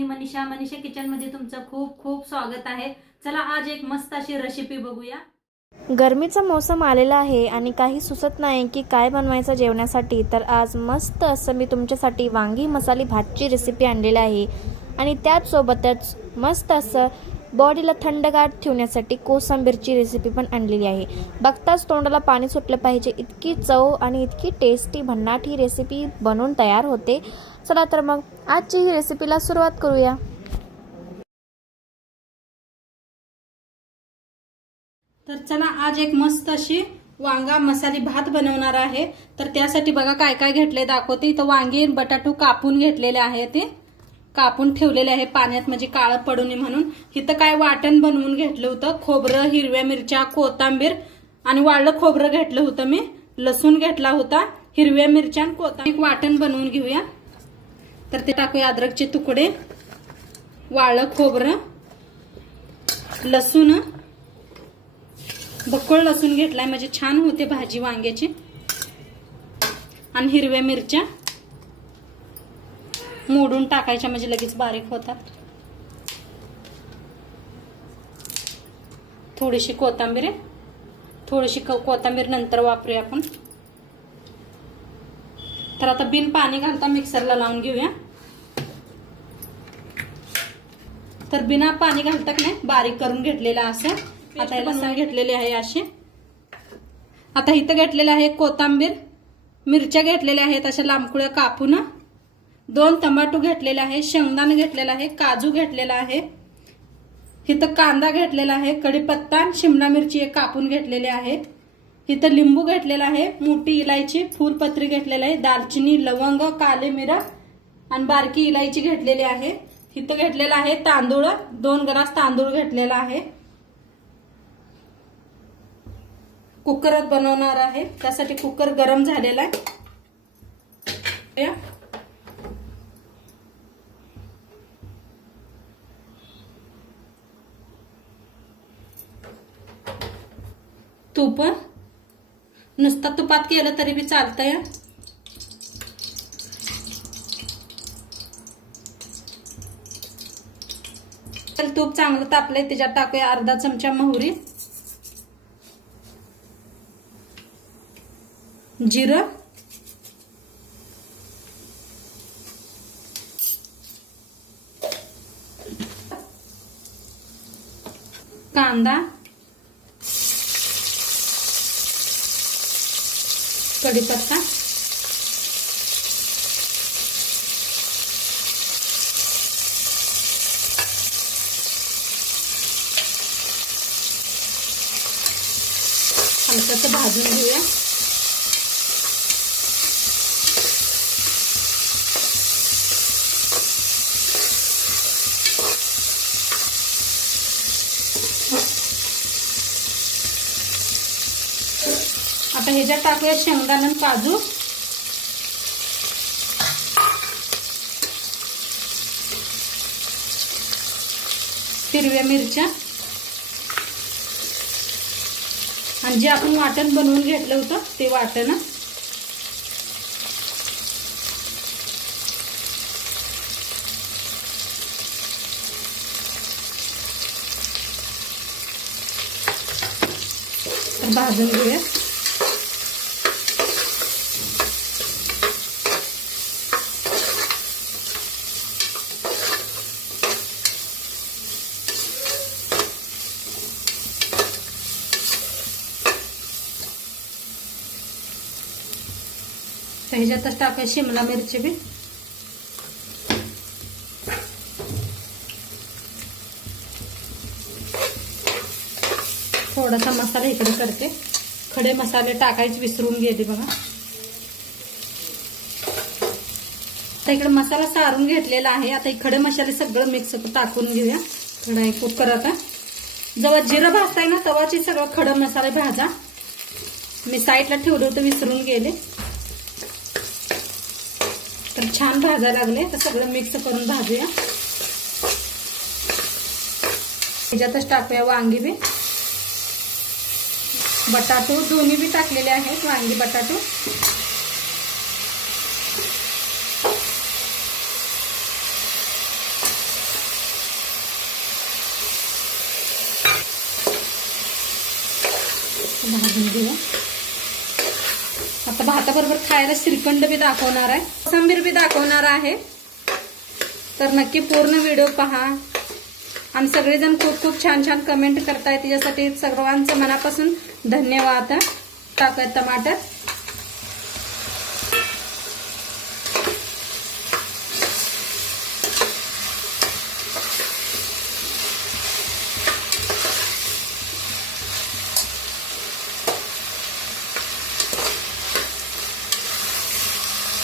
मी Manisha kitchen मध्ये तुमचं खूप खूप स्वागत आहे। चला आज एक मस्त अशी रेसिपी बघूया। गरमीचा मौसम आलेला आहे आणि काही सुचत नाही की काय बनवायचं जेवणासाठी। तर आज मस्त असं मी तुमच्यासाठी वांगी मसाली भातची रेसिपी आणलेली आहे आणि त्याच सोबतच मस्त असं बॉडीला थंडगार ठेवण्यासाठी कोशिंबीरची रेसिपी पण आणलेली आहे। बघताच तोंडाला पाणी सुटलं पाहिजे इतकी चव आणि इतकी टेस्टी भन्नाट ही रेसिपी बनवून तयार होते। चला तर मग आजची ही रेसिपीला सुरुवात करूया। तर चला आज एक मस्त अशी वांगा मसाली भात बनवणार आहे। तर त्यासाठी बघा काय काय घेतले दाखवते। तर वांगी बटाटू कापून घेतलेले आहे, ते कापून ठेवलेले आहे पाण्यात म्हणजे काळं पडू नये म्हणून। इथं काय वाटण बनवून घेतलं होतं, खोबरं, हिरव्या मिरच्या, कोथिंबीर आणि वाळलं खोबरं घेतलं होतं मी, लसूण घेतला होता, हिरव्या मिरच्या आणि कोथिंबीर वाटण बनवून घेऊया। तर ते टाकूया अद्रकचे तुकडे, वाळलं खोबरं, लसूण, बक्कळ लसूण घेतलाय म्हणजे छान होते भाजी वांग्याची, आणि हिरव्या मिरच्या मोडून टाकायच्या म्हणजे लगेच बारीक होतात। थोडीशी कोथिंबीर आहे, थोडीशी कोथिंबीर नंतर वापरूया आपण। तर आता बिन पाणी घालता मिक्सरला लावून घेऊया। तर बिना पाणी घालता नाही बारीक करून घेतलेला असं आता याला घेतलेले आहे असे। आता इथं घेतलेले आहे कोथिंबीर, मिरच्या घेतलेल्या आहेत अशा लांबकुळ्या कापून, 2 टमाटो घेतलेले आहे, शेंगदाणे घेतलेला आहे, काजू घेतलेला आहे, इथं कांदा घेतलेला आहे, कढीपत्ता, शिमला मिरची एक कापून घेतलेले आहे, इथं लिंबू घेतलेला आहे, मोठी इलायची, फुलपत्री घेतलेला आहे, दालचिनी, लवंग, काळे मिरा आणि बारकी इलायची घेतलेली आहे। इथं घेतलेला आहे तांदूळ, 2 ग्लास तांदूळ घेतलेला आहे। कुकरात बनवणार आहे त्यासाठी कुकर गरम झालेला आहे। तूप, नुसता तुपात केलं तरी बी चालतंय। तूप चांगलं तापलंय त्याच्यात टाकूया अर्धा चमचा मोहरी, जिरं, कांदा, कढीपत्ता, हलकसं भाजून घेऊया। आता ह्याच्यात टाकूया शेंगदाणे आणि काजू, हिरव्या मिरच्या आणि जे आपण वाटण बनवून घेतलं होतं ते वाटण, भाजून घेऊया। ह्याच्यातच टाकाय शिमला मिरची बी, थोडासा मसाला इकडे करते, खडे मसाले टाकायचे विसरून गेले बघा। आता इकडे मसाला सारून घेतलेला आहे। आता खडे मसाले सगळं मिक्स टाकून घेऊया। थोडा एक कुकर, आता जेव्हा जिरं भाजताय ना तेव्हाचे सगळं खडे मसाले भाजा, मी साईडला ठेवलं होतं विसरून गेले। तर छान भाजायला लागले, तर सगळं मिक्स करून भाजूया। त्याच्यातच टाकूया वांगी बी, बटाटो दोन्ही बी टाकलेले आहेत, वांगी बटाटो। भाजून घेऊया. आता भाताबरोबर खायला श्रीखंड बी दाखवणार आहे, कोथिंबीर बी दाखवणार आहे. तर नक्की पूर्ण व्हिडिओ पहा. आणि सगळेजण खूप खूप छान छान कमेंट करतायत, त्याच्यासाठी सर्वांचं मनापासून धन्यवाद. टाकूया टमाटर.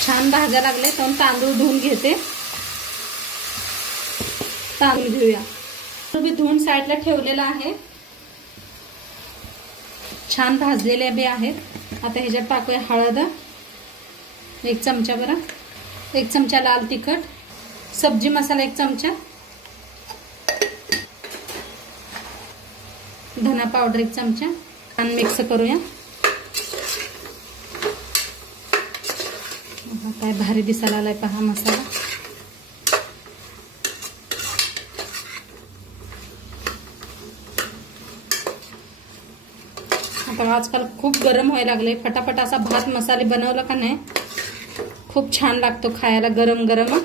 छान भाजा लागले तर तांदूळ धुवून घेते. तांदूळ घेऊया. मी धुवून साईडला ठेवलेला आहे. छान भाजलेले बी आहेत. आता ह्याच्यात टाकूया हळद 1 चमचा बरं, 1 चमचा लाल तिखट, सब्जी मसाला 1 चमचा, धना पावडर 1 चमचा. छान मिक्स करूया. काय भारी दिसायला आलाय पहा मसाला. आता आजकाल खूप गरम व्हायला लागले. फटाफट असा भात मसाले बनवला का नाही खूप छान लागतो खायला गरम गरम.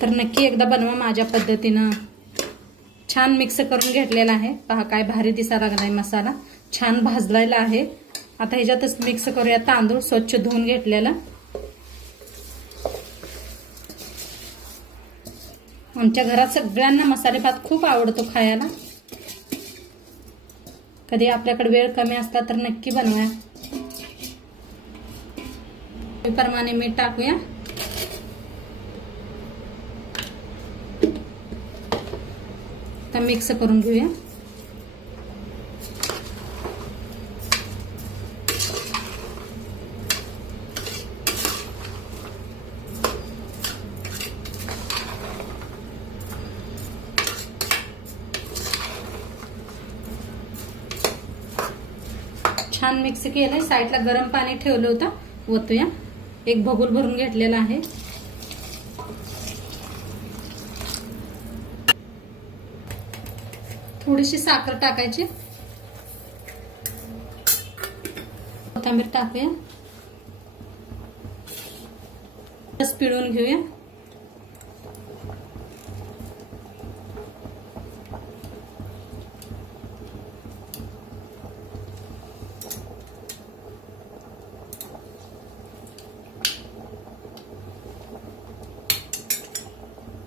तर नक्की एकदा बनवा माझ्या पद्धतीनं. छान मिक्स करून घेतलेला आहे पहा. काय भारी दिसायला लागलाय मसाला. छान भाजलेला आहे. आता ह्याच्यातच मिक्स करूया तांदूळ स्वच्छ धुवून घेतलेला. आमच्या घरात सगळ्यांना मसाले भात खूप आवडतो खायला. कधी आपल्याकडे वेळ कमी असला तर नक्की बनवा. प्रमाणे मीठ टाकूया. आता मिक्स करून घेऊया. छान मिक्स केलंय. साईडला गरम पाणी ठेवलं होतं, ओतूया. 1 भगुल भरून घेतलेला आहे. थोडीशी साखर टाकायची. कोथिंबीर टाकूया. रस पिळून घेऊया.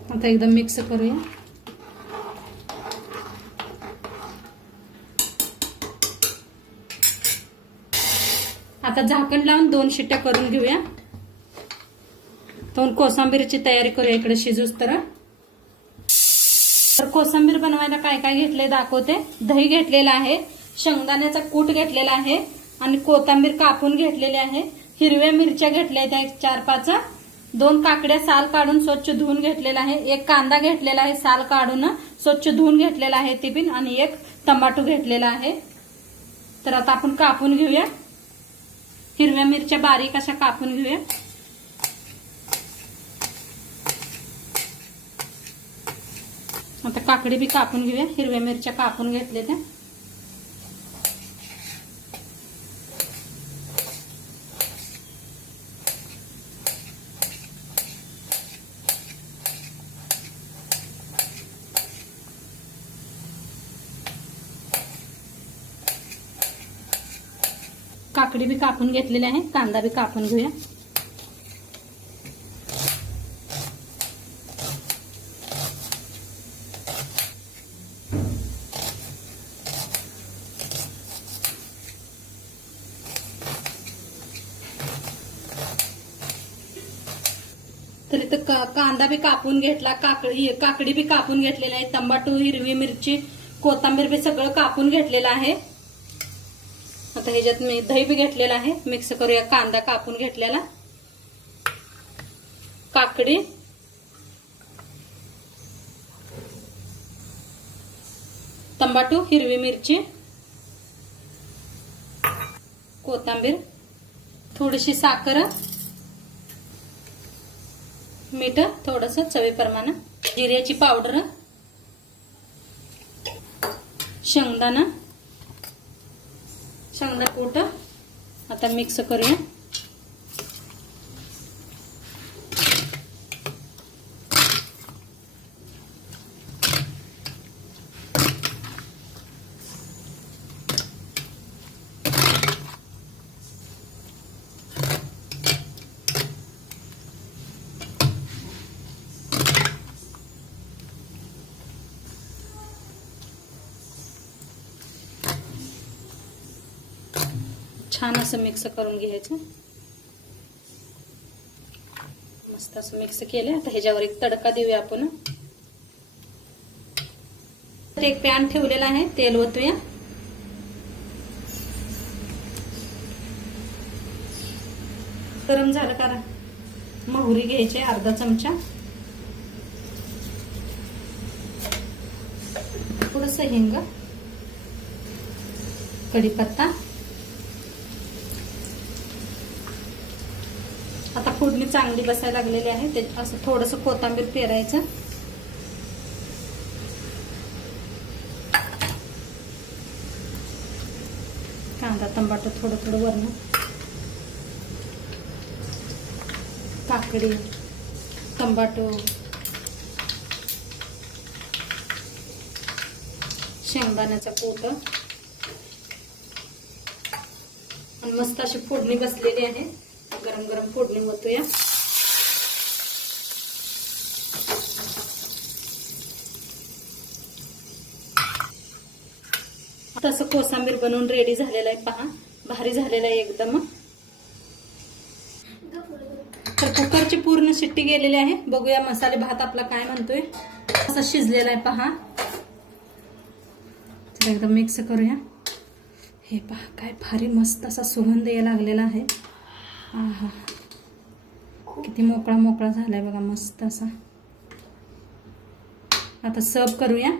आता एकदम मिक्स करूया. आता झाकण लावून 2 शिट्ट्या करून घेऊया. तर कोथिंबीरची तयारी करूया इकडे शिजूस तर. कोथिंबीर बनवायला काय काय घेतले दाखवते. दही घेतलेला आहे, शेंगदाण्याचा कूट घेतलेला आहे आणि कोथिंबीर कापून घेतलेली आहे. हिरव्या मिरच्या घेतल्या त्या 4-5. 2 काकड्या साल काढून स्वच्छ धुवून घेतलेला आहे. 1 कांदा घेतलेला आहे साल काढून स्वच्छ धुवून घेतलेला आहे ते पण. आणि 1 टमाटो घेतलेला आहे. तर आता आपण कापून घेऊया. हिरव्या मिरच्या बारीक अशा कापून घेऊया. आता काकडी बी कापून घेऊया. हिरव्या मिरच्या कापून घेतले त्या. काकडी बी कापून घेतलेली आहे. कांदा बी कापून घेऊया. तर इथं कांदा बी कापून घेतला, काकडी बी कापून घेतलेली आहे, टमाटो, हिरवी मिरची, कोथिंबीर बी सगळं कापून घेतलेलं आहे. आता ह्याच्यात मी दही बी घेतलेला आहे. मिक्स करूया. कांदा कापून घेतलेला, काकडी, टमाटो, हिरवी मिरची, कोथिंबीर, थोडीशी साखर, मीठ थोडंसं चवीप्रमाणे, जिऱ्याची पावडर, शेंगदाणा, शेंगदाणा कूट आता मिक्स करूया. छान असं मिक्स करून घ्यायचं. मस्त असं मिक्स केलं. आता ह्याच्यावर एक तडका देऊया आपण. एक पॅन ठेवलेला आहे, तेल ओतूया. गरम झालं का मोहरी घ्यायची अर्धा चमचा, थोडस हिंग, कढीपत्ता. आता फोडणी चांगली बसायला लागलेली आहे. ते असं थोडस कोथिंबीर पेरायचं. कांदा टमाटर थोडं थोडं वरण, काकडी, टमाटो, शेंगदाण्याचा कूट आणि मस्त अशी फोडणी बसलेली आहे. गरम गरम फोडणी होतोया. तसं कोथिंबीर बनवून रेडी झालेला आहे. पहा, भारी झालेला आहे एकदम. तर कुकरची पूर्ण शिट्टी गेलेली आहे. बघूया मसाले भात आपला काय म्हणतोय. असं शिजलेला आहे पहा. एकदम मिक्स करूया. हे पहा काय भारी मस्त असा सुगंध यायला लागलेला आहे. आहा, किती मोकळा मोकळा झालाय बघा, मस्त असा. आता सर्व करूया.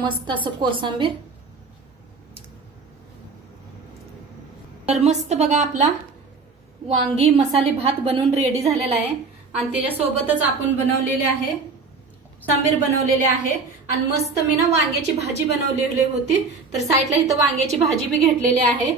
मस्त असं कोथिंबीर. तर मस्त बघा आपला वांगी मसाले भात बनवून रेडी झालेला आहे. आणि त्याच्यासोबतच आपण बनवलेले आहे कोथिंबीर बनवलेले आहे. आणि मस्त मी ना वांग्याची भाजी बनवलेली होती. तर साईडला इथं वांग्याची भाजी बी घेतलेली आहे.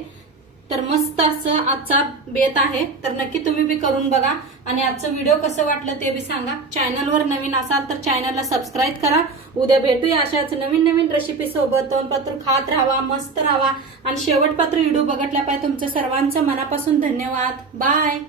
तर मस्त असं आजचा बेत आहे. तर नक्की तुम्ही बी करून बघा. आणि आजचं व्हिडिओ कसं वाटलं ते बी सांगा. चॅनलवर नवीन असाल तर चॅनलला सबस्क्राईब करा. उद्या भेटूया अशाच नवीन नवीन रेसिपी सोबत. तोंडपत्र खात राहा, मस्त राहा. आणि शेवटपत्र व्हिडिओ बघितल्या पाहिजे. तुमचं सर्वांचं मनापासून धन्यवाद. बाय.